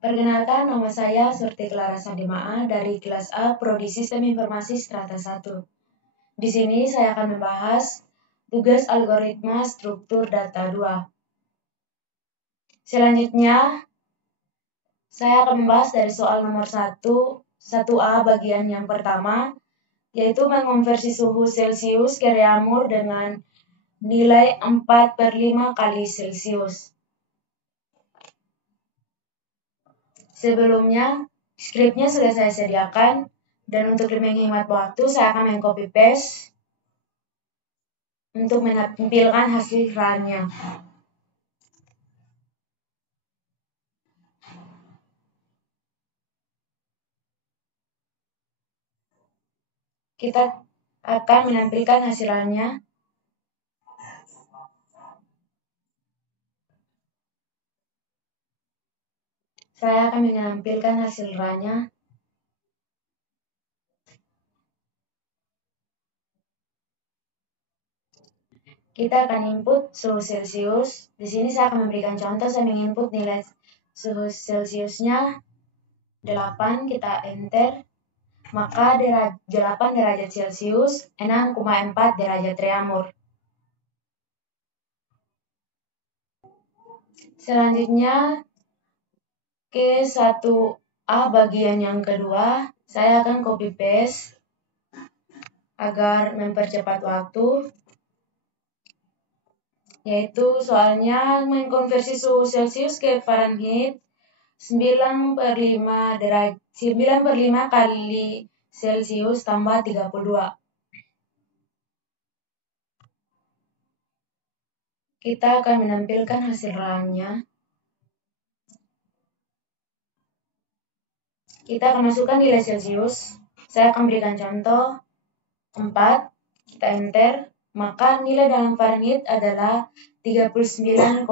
Perkenalkan, nama saya Surti Clara Sandimaa dari kelas A Prodi Sistem Informasi Strata 1. Di sini saya akan membahas tugas algoritma struktur data 2. Selanjutnya, saya akan membahas dari soal nomor 1A bagian yang pertama, yaitu mengonversi suhu Celcius ke Reaumur dengan nilai 4/5 kali Celcius. Sebelumnya, skripnya sudah saya sediakan, dan untuk menghemat waktu, saya akan meng-copy paste untuk menampilkan hasil runnya. Kita akan menampilkan hasil runnya. Saya akan menampilkan hasil runnya. Kita akan input suhu Celcius. Di sini saya akan memberikan contoh, saya menginput nilai suhu Celciusnya 8, kita enter. Maka 8 derajat Celcius 6,4 derajat Reaumur. Selanjutnya ke 1A bagian yang kedua, saya akan copy paste agar mempercepat waktu, yaitu soalnya mengkonversi suhu Celcius ke Fahrenheit 9/5 kali Celcius tambah 32. Kita akan menampilkan hasil runnya. Kita akan masukkan nilai Celcius. Saya akan berikan contoh 4, kita enter, maka nilai dalam Fahrenheit adalah 39,2.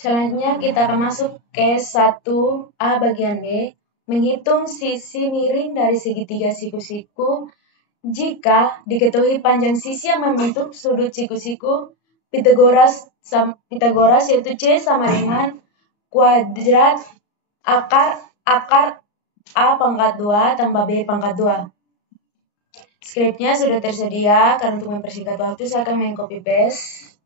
Selanjutnya kita akan masuk ke 1A bagian B, menghitung sisi miring dari segitiga siku-siku jika diketahui panjang sisi yang membentuk sudut siku-siku Pythagoras yaitu C sama dengan kuadrat akar A pangkat 2 tambah B pangkat 2. Skripnya sudah tersedia, karena untuk mempersingkat waktu saya akan meng-copy paste.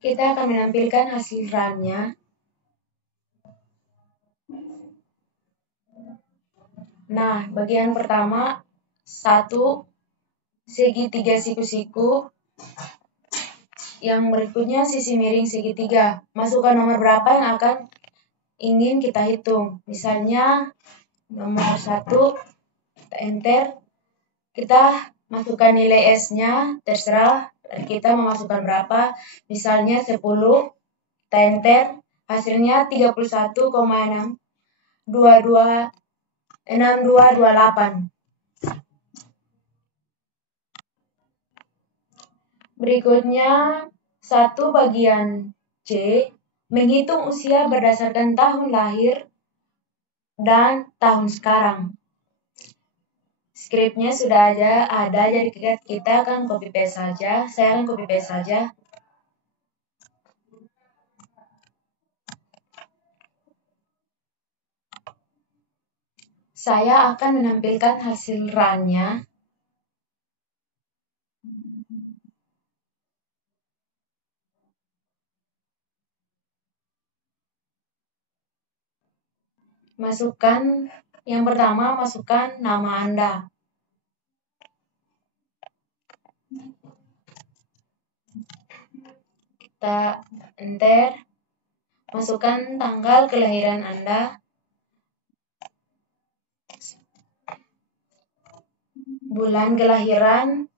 Kita akan menampilkan hasil runnya. Nah, bagian pertama, 1 segitiga siku-siku. Yang berikutnya sisi miring segitiga. Masukkan nomor berapa yang akan ingin kita hitung. Misalnya nomor 1, kita enter. Kita masukkan nilai S-nya, terserah kita memasukkan berapa. Misalnya 10, kita enter. Hasilnya 31,6228. Berikutnya 1 bagian C, menghitung usia berdasarkan tahun lahir dan tahun sekarang. Skripnya sudah ada, jadi kita akan copy paste saja. Saya akan copy paste saja. Saya akan menampilkan hasil runnya. Yang pertama, masukkan nama Anda. Kita enter. Masukkan tanggal kelahiran Anda. Bulan kelahiran.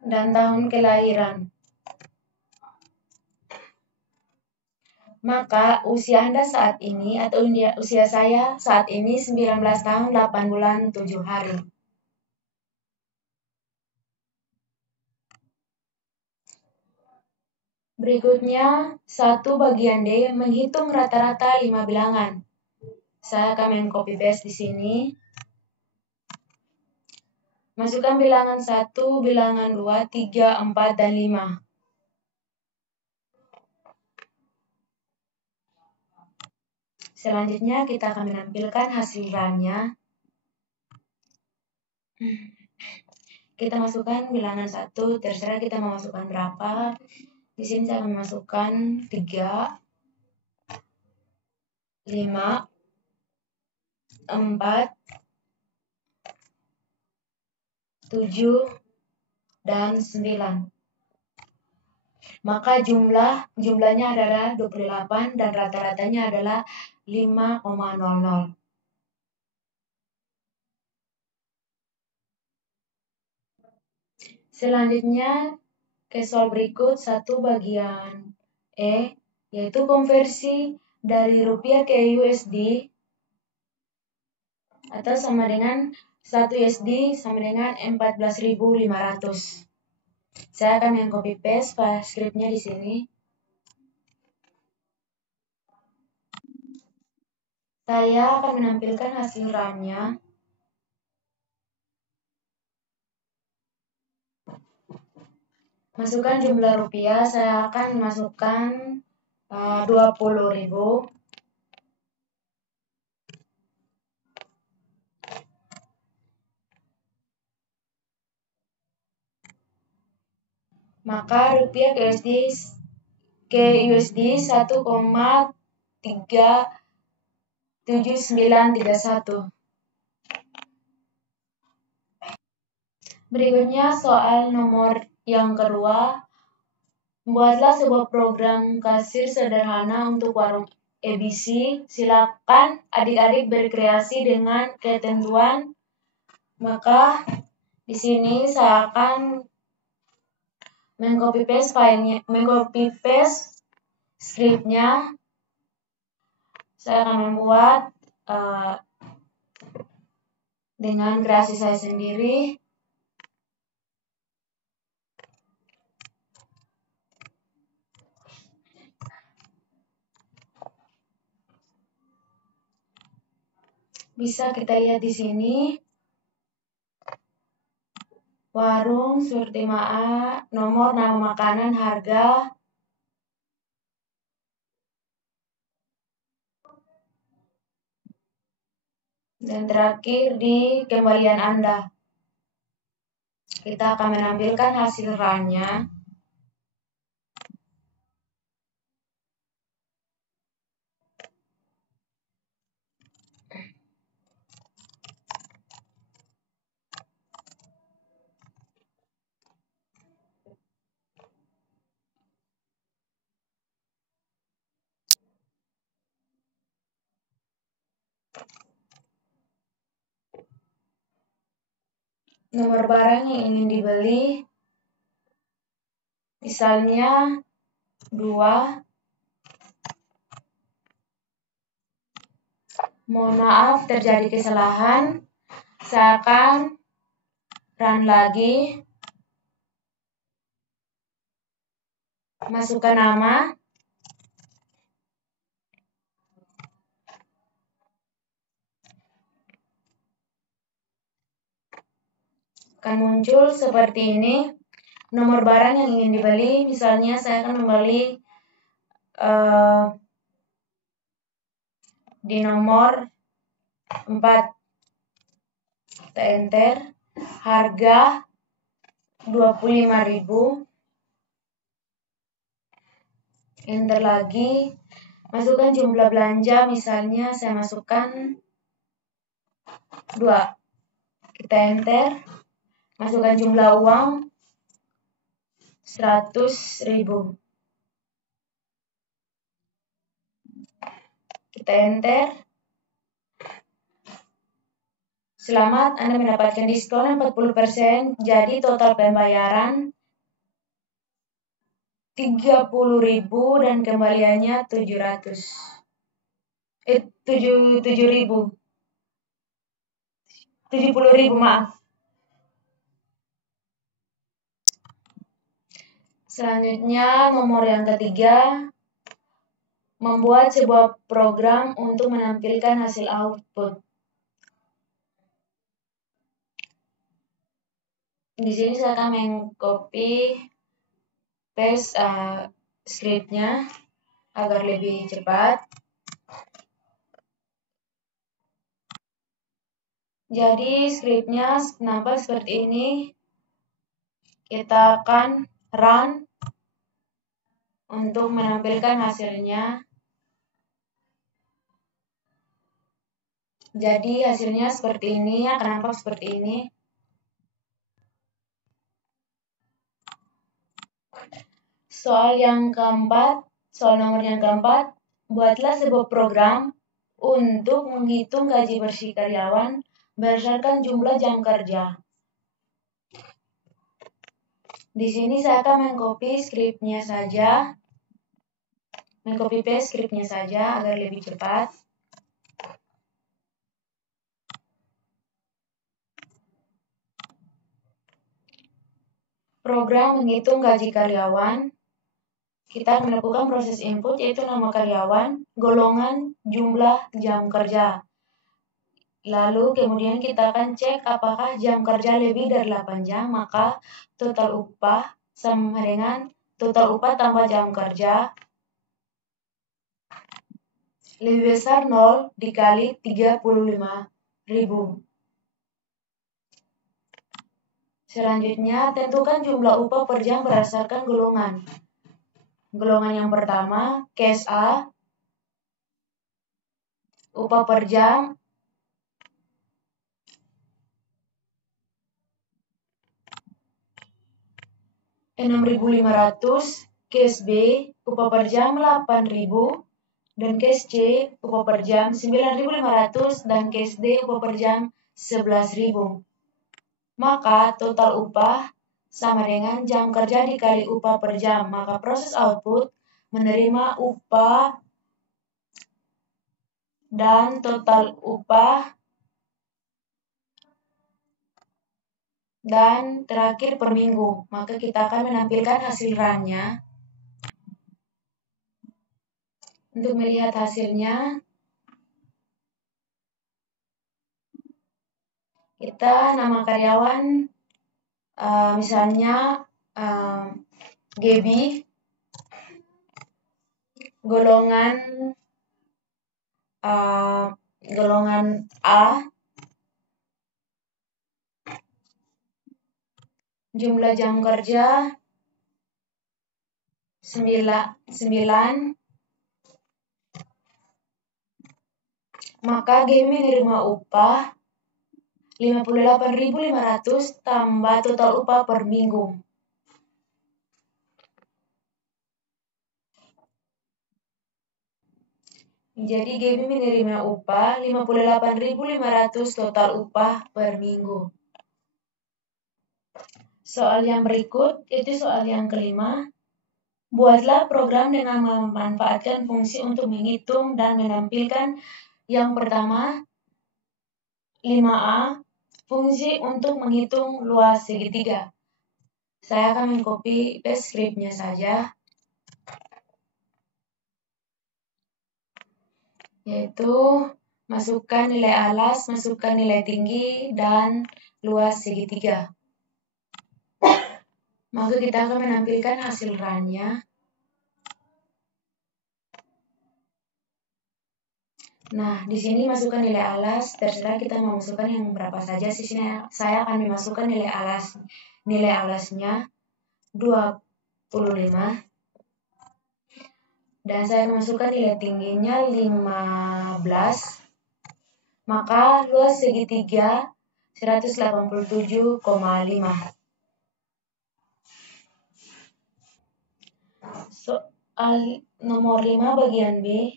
Dan tahun kelahiran. Maka usia Anda saat ini atau usia saya saat ini 19 tahun 8 bulan 7 hari. Berikutnya, 1 bagian D menghitung rata-rata 5 bilangan. Saya akan meng-copy paste di sini. Masukkan bilangan 1, bilangan 2, 3, 4, dan 5. Selanjutnya kita akan menampilkan hasil runnya. Kita masukkan bilangan 1, terserah kita mau masukkan berapa. Di sini saya akan memasukkan 3, 5, 4, 7, dan 9. Maka jumlahnya adalah 28 dan rata-ratanya adalah 5,00. Selanjutnya ke soal berikut 1 bagian E, yaitu konversi dari rupiah ke USD atau sama dengan 1 USD sama dengan 14.500. Saya akan meng-copy paste file scriptnya di sini. Saya akan menampilkan hasil runnya. Masukkan jumlah rupiah, saya akan masukkan 20.000. Maka rupiah ke USD 1,37931. Berikutnya soal nomor yang kedua. Buatlah sebuah program kasir sederhana untuk warung ABC. Silakan adik-adik berkreasi dengan ketentuan. Maka di sini saya akan meng-copy paste scriptnya. Saya akan membuat dengan kreasi saya sendiri. Bisa kita lihat di sini. Warung, Surtima A, nomor, nama makanan, harga. Dan terakhir di kembalian Anda. Kita akan menampilkan hasil runnya. Nomor barang yang ingin dibeli, misalnya 2. Mohon maaf terjadi kesalahan. Saya akan run lagi. Masukkan nama. Akan muncul seperti ini. Nomor barang yang ingin dibeli, misalnya saya akan membeli di nomor 4. Kita enter. Harga 25.000. Enter lagi. Masukkan jumlah belanja, misalnya saya masukkan 2. Kita enter. Masukkan jumlah uang 100.000. Kita enter. Selamat, Anda mendapatkan diskon 40%, jadi total pembayaran 30.000 dan kembaliannya 7.000. Maaf. Selanjutnya, nomor yang ketiga, membuat sebuah program untuk menampilkan hasil output. Di sini saya akan mengcopy paste scriptnya agar lebih cepat. Jadi scriptnya nampak seperti ini. Kita akan run untuk menampilkan hasilnya. Jadi hasilnya seperti ini, akan nampak seperti ini. Soal nomor yang keempat, buatlah sebuah program untuk menghitung gaji bersih karyawan berdasarkan jumlah jam kerja. Di sini saya akan mengcopy paste scriptnya saja agar lebih cepat. Program menghitung gaji karyawan. Kita melakukan proses input yaitu nama karyawan, golongan, jumlah jam kerja. Lalu kemudian kita akan cek apakah jam kerja lebih dari 8 jam, maka total upah sama dengan total upah tambah jam kerja lebih besar 0 dikali 35.000. Selanjutnya, tentukan jumlah upah per jam berdasarkan golongan. Golongan yang pertama, case A, upah per jam 6.500, case B, upah per jam 8.000, dan case C, upah per jam 9.500, dan case D, upah per jam 11.000. Maka total upah sama dengan jam kerja dikali upah per jam. Maka proses output menerima upah dan total upah dan terakhir per minggu. Maka kita akan menampilkan hasil run-nya. Untuk melihat hasilnya, kita nama karyawan misalnya Gaby, golongan A, jumlah jam kerja 9, maka Gaby menerima upah 58.500 tambah total upah per minggu. Jadi Gaby menerima upah 58.500 total upah per minggu. Soal yang berikut, itu soal yang kelima. Buatlah program dengan memanfaatkan fungsi untuk menghitung dan menampilkan yang pertama 5A, fungsi untuk menghitung luas segitiga. Saya akan mengcopy paste scriptnya saja, yaitu masukkan nilai alas, masukkan nilai tinggi, dan luas segitiga. Maka kita akan menampilkan hasil run-nya. Nah, di sini masukkan nilai alas, terserah kita mau masukkan yang berapa saja. Di sini saya akan memasukkan nilai alasnya 25. Dan saya memasukkan nilai tingginya 15. Maka luas segitiga 187,5. Soal nomor 5 bagian B,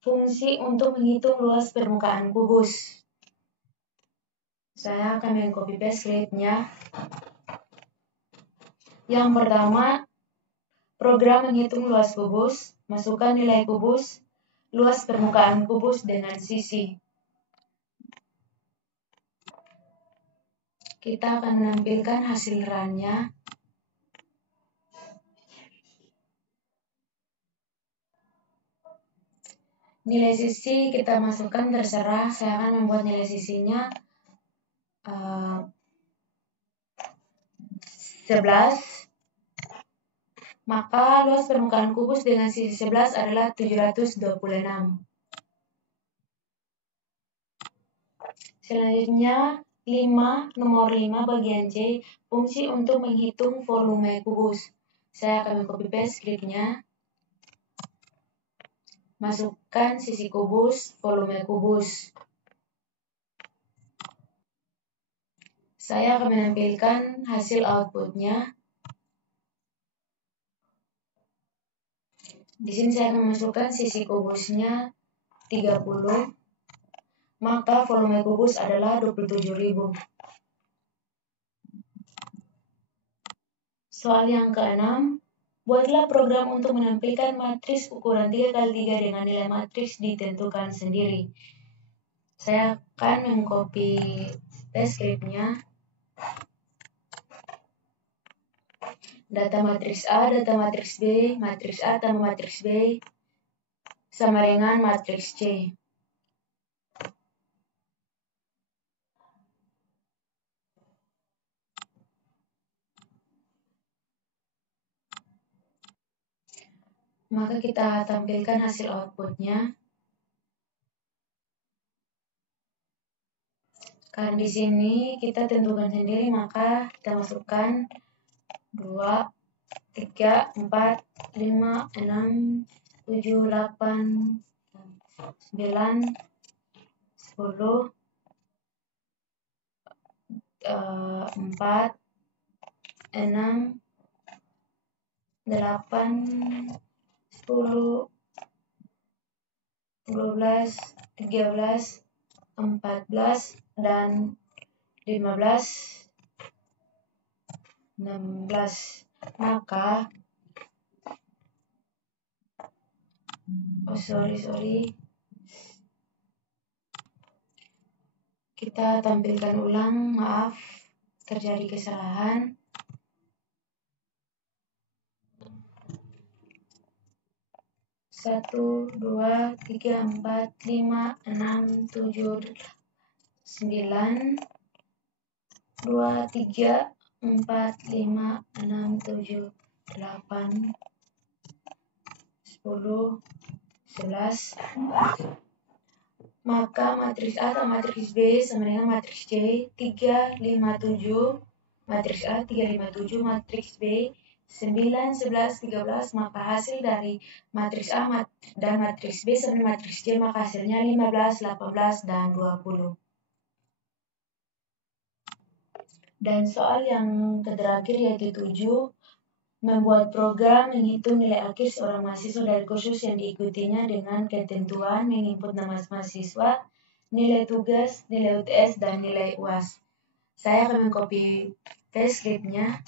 fungsi untuk menghitung luas permukaan kubus. Saya akan mengcopy paste scriptnya. Yang pertama, program menghitung luas kubus, masukkan nilai kubus, luas permukaan kubus dengan sisi. Kita akan menampilkan hasil run-nya. Nilai sisi kita masukkan terserah, saya akan membuat nilai sisinya 11. Maka luas permukaan kubus dengan sisi 11 adalah 726. Selanjutnya, nomor 5 bagian C, fungsi untuk menghitung volume kubus. Saya akan copy paste skripnya. Masukkan sisi kubus, volume kubus. Saya akan menampilkan hasil outputnya. Di sini saya akan masukkan sisi kubusnya 30. Maka volume kubus adalah 27.000. Soal yang ke-6, buatlah program untuk menampilkan matriks ukuran 3x3 dengan nilai matriks ditentukan sendiri. Saya akan mengcopy paste skripnya. Data matriks A, data matriks B, matriks A tambah matriks B sama dengan matriks C. Maka kita tampilkan hasil outputnya. Karena di sini kita tentukan sendiri, maka kita masukkan 2, 3, 4, 5, 6, 7, 8, 9, 10, 4, 6, 8, 10, 12, 13, 14, dan 15, 16. Maka kita tampilkan ulang, maaf terjadi kesalahan. 1, 2, 3, 4, 5, 6, 7, 9, 2, 3, 4, 5, 6, 7, 8, 10, 11. Maka matriks A atau matriks B sama dengan matriks C 3, 5, 7. Matriks A 3, 5, 7, matriks B 9, 11, 13. Maka hasil dari matriks A dan matriks B sama dengan matriks C, maka hasilnya 15, 18, dan 20. Dan soal yang terakhir yaitu 7, membuat program menghitung nilai akhir seorang mahasiswa dari kursus yang diikutinya dengan ketentuan menginput nama mahasiswa, nilai tugas, nilai UTS, dan nilai UAS. Saya akan mengcopy paste skripnya.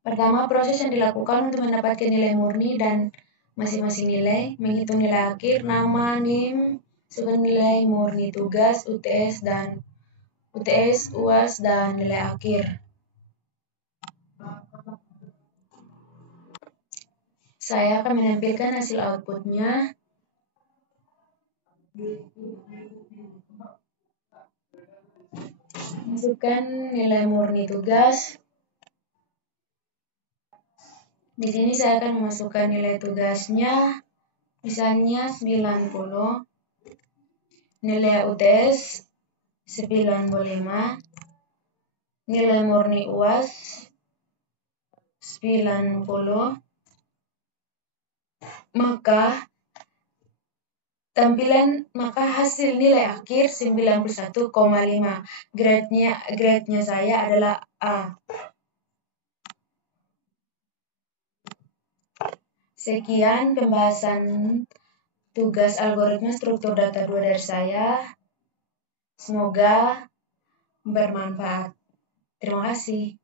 Pertama, proses yang dilakukan untuk mendapatkan nilai murni dan masing-masing nilai, menghitung nilai akhir, nama, NIM, sebagai nilai murni tugas, UTS, UAS, dan nilai akhir. Saya akan menampilkan hasil outputnya. Masukkan nilai murni tugas. Di sini saya akan memasukkan nilai tugasnya, misalnya 90. Nilai UTS 95. Nilai murni UAS 90. Maka hasil nilai akhir 91,5. Grade-nya saya adalah A. Sekian pembahasan tugas algoritma struktur data 2 dari saya. Semoga bermanfaat. Terima kasih.